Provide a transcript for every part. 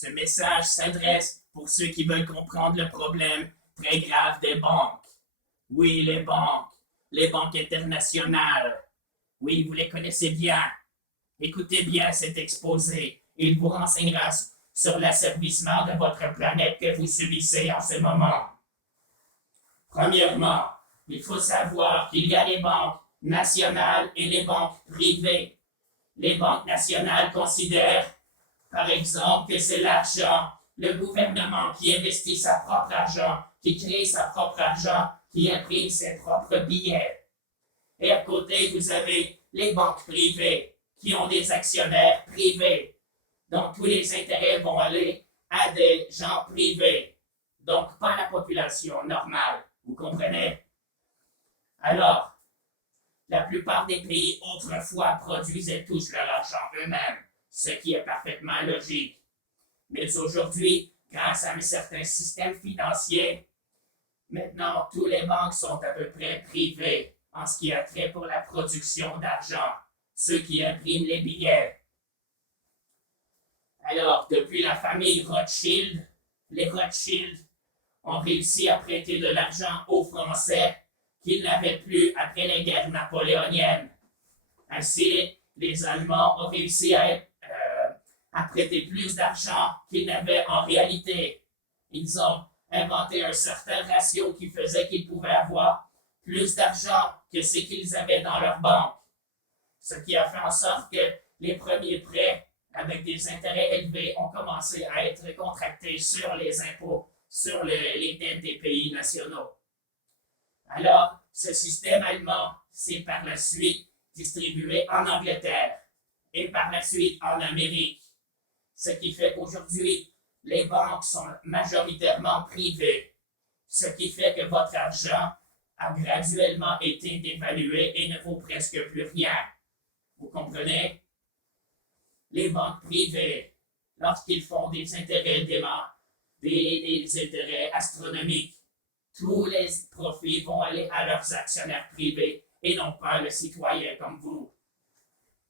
Ce message s'adresse pour ceux qui veulent comprendre le problème très grave des banques. Oui, les banques internationales. Oui, vous les connaissez bien. Écoutez bien cet exposé. Il vous renseignera sur l'asservissement de votre planète que vous subissez en ce moment. Premièrement, il faut savoir qu'il y a les banques nationales et les banques privées. Les banques nationales considèrent, par exemple, que c'est l'argent, le gouvernement qui investit sa propre argent, qui crée sa propre argent, qui imprime ses propres billets. Et à côté, vous avez les banques privées qui ont des actionnaires privés. Donc, tous les intérêts vont aller à des gens privés. Donc, pas la population normale. Vous comprenez? Alors, la plupart des pays autrefois produisaient tous leur argent eux-mêmes, ce qui est parfaitement logique. Mais aujourd'hui, grâce à un certain système financier, maintenant, tous les banques sont à peu près privées en ce qui a trait pour la production d'argent, ceux qui impriment les billets. Alors, depuis la famille Rothschild, les Rothschild ont réussi à prêter de l'argent aux Français qu'ils n'avaient plus après les guerres napoléoniennes. Ainsi, les Allemands ont réussi à prêter plus d'argent qu'ils n'avaient en réalité. Ils ont inventé un certain ratio qui faisait qu'ils pouvaient avoir plus d'argent que ce qu'ils avaient dans leur banque. Ce qui a fait en sorte que les premiers prêts avec des intérêts élevés ont commencé à être contractés sur les impôts, sur les dettes des pays nationaux. Alors, ce système allemand s'est par la suite distribué en Angleterre et par la suite en Amérique. Ce qui fait qu'aujourd'hui, les banques sont majoritairement privées. Ce qui fait que votre argent a graduellement été dévalué et ne vaut presque plus rien. Vous comprenez? Les banques privées, lorsqu'ils font des intérêts des intérêts astronomiques, tous les profits vont aller à leurs actionnaires privés et non pas le citoyen comme vous.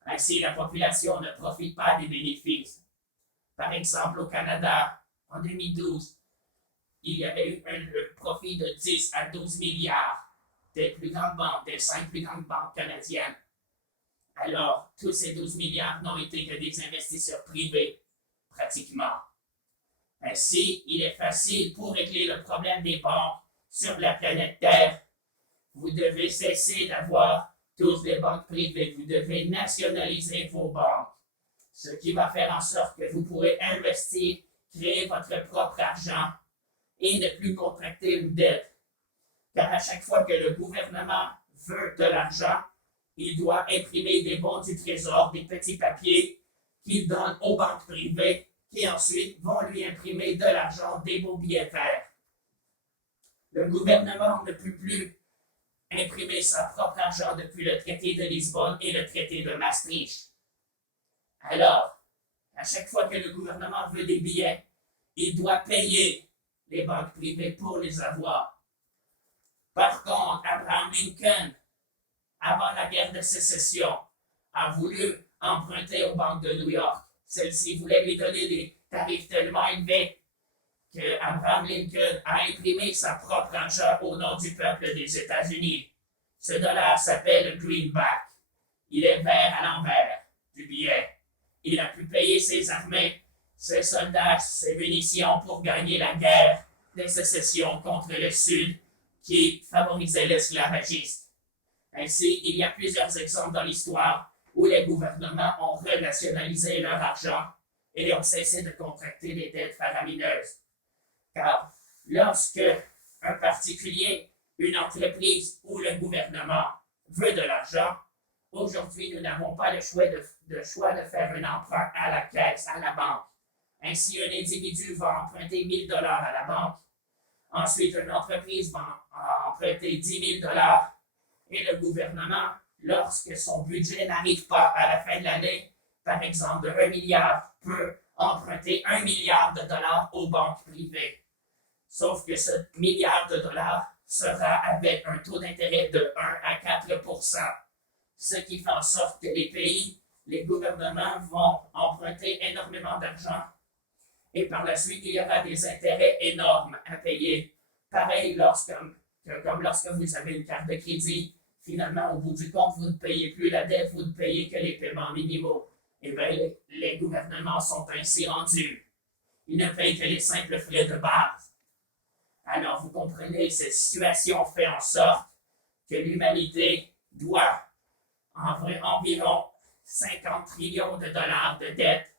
Ainsi, la population ne profite pas des bénéfices. Par exemple, au Canada, en 2012, il y avait eu un profit de 10 à 12 milliards des plus grandes banques, des 5 plus grandes banques canadiennes. Alors, tous ces 12 milliards n'ont été que des investisseurs privés, pratiquement. Ainsi, il est facile pour régler le problème des banques sur la planète Terre. Vous devez cesser d'avoir tous des banques privées. Vous devez nationaliser vos banques. Ce qui va faire en sorte que vous pourrez investir, créer votre propre argent et ne plus contracter une dette. Car à chaque fois que le gouvernement veut de l'argent, il doit imprimer des bons du trésor, des petits papiers qu'il donne aux banques privées qui ensuite vont lui imprimer de l'argent, des beaux billets verts. Le gouvernement ne peut plus imprimer son propre argent depuis le traité de Lisbonne et le traité de Maastricht. Alors, à chaque fois que le gouvernement veut des billets, il doit payer les banques privées pour les avoir. Par contre, Abraham Lincoln, avant la guerre de sécession, a voulu emprunter aux banques de New York. Celles-ci voulaient lui donner des tarifs tellement élevés que Abraham Lincoln a imprimé sa propre argent au nom du peuple des États-Unis. Ce dollar s'appelle le greenback. Il est vert à l'envers du billet. Il a pu payer ses armées, ses soldats, ses munitions pour gagner la guerre de sécession contre le Sud qui favorisait l'esclavagisme. Ainsi, il y a plusieurs exemples dans l'histoire où les gouvernements ont renationalisé leur argent et ont cessé de contracter des dettes faramineuses. Car lorsque un particulier, une entreprise ou le gouvernement veut de l'argent, aujourd'hui, nous n'avons pas le choix de faire un emprunt à la caisse, à la banque. Ainsi, un individu va emprunter 1 000 $ à la banque. Ensuite, une entreprise va emprunter 10 000 $ et le gouvernement, lorsque son budget n'arrive pas à la fin de l'année, par exemple de 1 milliard, peut emprunter 1 milliard de dollars aux banques privées. Sauf que ce milliard de dollars sera avec un taux d'intérêt de 1 à 4 %, ce qui fait en sorte que les pays, les gouvernements vont emprunter énormément d'argent Et par la suite, il y aura des intérêts énormes à payer. Pareil, comme lorsque vous avez une carte de crédit, finalement, au bout du compte, vous ne payez plus la dette, vous ne payez que les paiements minimaux. Eh bien, les gouvernements sont ainsi rendus. Ils ne payent que les simples frais de base. Alors, vous comprenez, cette situation fait en sorte que l'humanité doit environ 50 trillions de dollars de dettes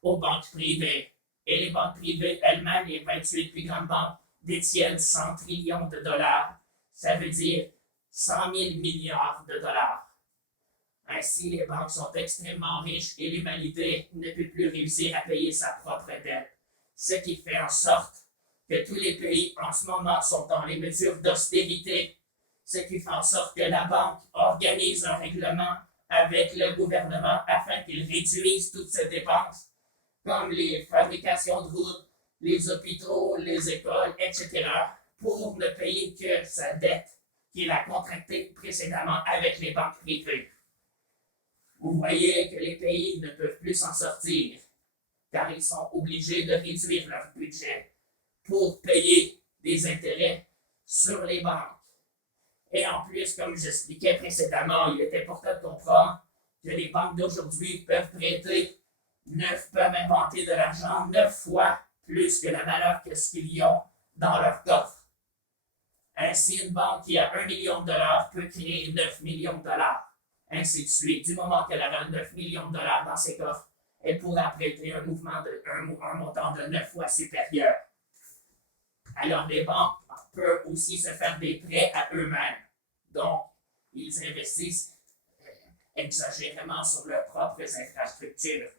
aux banques privées. Et les banques privées elles-mêmes, les 28 plus grandes banques, détiennent 100 trillions de dollars. Ça veut dire 100 000 milliards de dollars. Ainsi, les banques sont extrêmement riches et l'humanité ne peut plus réussir à payer sa propre dette. Ce qui fait en sorte que tous les pays en ce moment sont dans les mesures d'austérité, ce qui fait en sorte que la banque organise un règlement avec le gouvernement afin qu'il réduise toutes ces dépenses, comme les fabrications de routes, les hôpitaux, les écoles, etc., pour ne payer que sa dette qu'il a contractée précédemment avec les banques privées. Vous voyez que les pays ne peuvent plus s'en sortir, car ils sont obligés de réduire leur budget pour payer des intérêts sur les banques. Et en plus, comme j'expliquais précédemment, il est important de comprendre que les banques d'aujourd'hui peuvent inventer de l'argent 9 fois plus que la valeur que ce qu'ils ont dans leur coffre. Ainsi, une banque qui a 1 million de dollars peut créer 9 millions de dollars. Ainsi de suite. Du moment qu'elle a 9 millions de dollars dans ses coffres, elle pourra prêter un montant de 9 fois supérieur. Alors, les banques peuvent aussi se faire des prêts à eux-mêmes. Donc, ils investissent exagérément sur leurs propres infrastructures.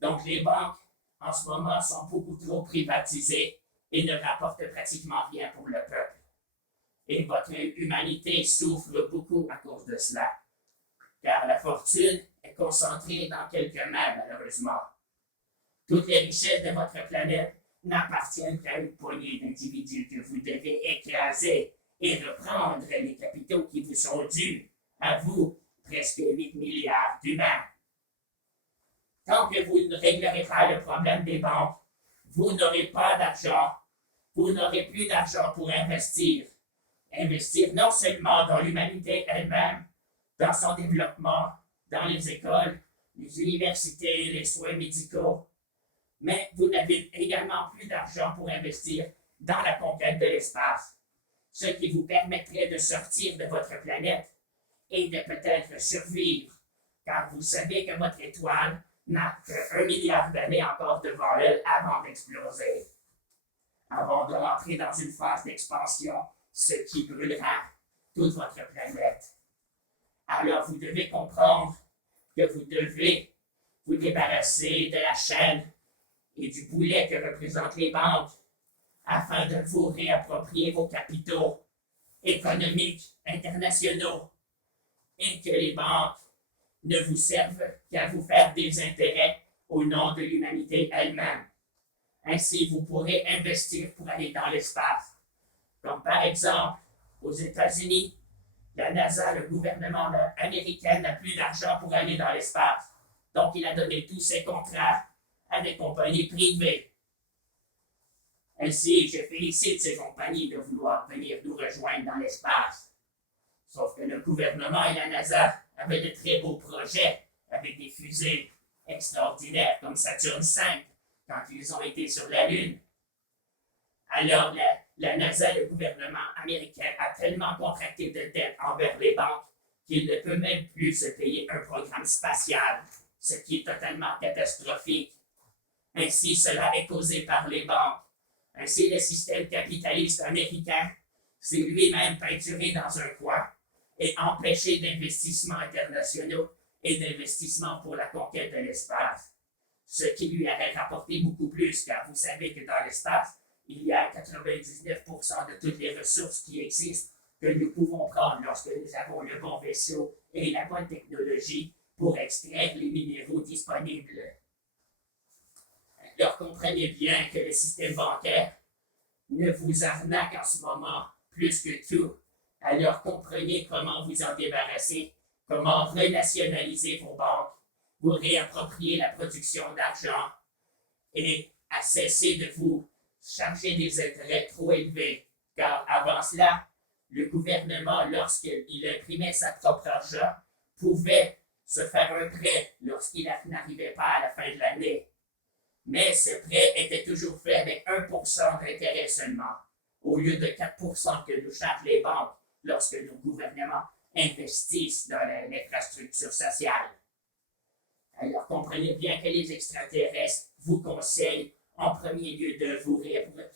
Donc, les banques, en ce moment, sont beaucoup trop privatisées et ne rapportent pratiquement rien pour le peuple. Et votre humanité souffre beaucoup à cause de cela, car la fortune est concentrée dans quelques mains, malheureusement. Toutes les richesses de votre planète n'appartiennent qu'à une poignée d'individus que vous devez écraser et reprendre les capitaux qui vous sont dus, à vous, presque 8 milliards d'humains. Tant que vous ne réglerez pas le problème des banques, vous n'aurez pas d'argent, vous n'aurez plus d'argent pour investir. Investir non seulement dans l'humanité elle-même, dans son développement, dans les écoles, les universités, les soins médicaux, mais vous n'avez également plus d'argent pour investir dans la conquête de l'espace, ce qui vous permettrait de sortir de votre planète et de peut-être survivre, car vous savez que votre étoile n'a que 1 milliard d'années encore devant elle avant d'exploser, avant de rentrer dans une phase d'expansion, ce qui brûlera toute votre planète. Alors vous devez comprendre que vous devez vous débarrasser de la chaîne et du boulet que représentent les banques afin de vous réapproprier vos capitaux économiques internationaux et que les banques ne vous servent qu'à vous faire des intérêts au nom de l'humanité elle-même. Ainsi, vous pourrez investir pour aller dans l'espace. Comme par exemple, aux États-Unis, la NASA, le gouvernement américain, n'a plus d'argent pour aller dans l'espace. Donc, il a donné tous ses contrats à des compagnies privées. Ainsi, je félicite ces compagnies de vouloir venir nous rejoindre dans l'espace. Sauf que le gouvernement et la NASA avaient de très beaux projets avec des fusées extraordinaires comme Saturne V quand ils ont été sur la Lune. Alors, la NASA, le gouvernement américain, a tellement contracté de dettes envers les banques qu'il ne peut même plus se payer un programme spatial, ce qui est totalement catastrophique. Ainsi, cela est causé par les banques. Ainsi, le système capitaliste américain s'est lui-même peinturé dans un coin et empêché d'investissements internationaux et d'investissements pour la conquête de l'espace. Ce qui lui aurait rapporté beaucoup plus, car vous savez que dans l'espace, il y a 99% de toutes les ressources qui existent que nous pouvons prendre lorsque nous avons le bon vaisseau et la bonne technologie pour extraire les minéraux disponibles. Alors comprenez bien que le système bancaire ne vous arnaque en ce moment plus que tout. Alors comprenez comment vous en débarrasser, comment renationaliser vos banques, vous réapproprier la production d'argent et à cesser de vous charger des intérêts trop élevés. Car avant cela, le gouvernement, lorsqu'il imprimait sa propre argent, pouvait se faire un prêt lorsqu'il n'arrivait pas à la fin de l'année. Mais ce prêt était toujours fait avec 1% d'intérêt seulement, au lieu de 4% que nous chargent les banques lorsque nos gouvernements investissent dans l'infrastructure sociale. Alors comprenez bien que les extraterrestres vous conseillent en premier lieu de vous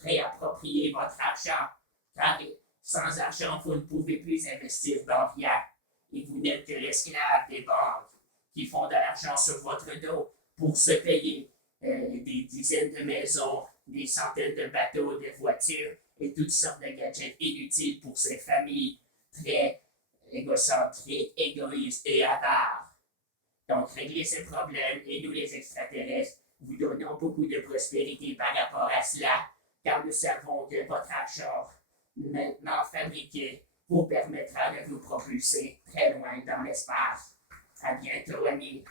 réapproprier votre argent, car sans argent, vous ne pouvez plus investir dans rien, et vous n'êtes que l'esclave des banques qui font de l'argent sur votre dos pour se payer des dizaines de maisons, des centaines de bateaux, de voitures et toutes sortes de gadgets inutiles pour ces familles très égocentriques, égoïstes et avares. Donc, réglez ces problèmes et nous, les extraterrestres, vous donnons beaucoup de prospérité par rapport à cela, car nous savons que votre argent, maintenant fabriqué, vous permettra de vous propulser très loin dans l'espace. À bientôt, amis.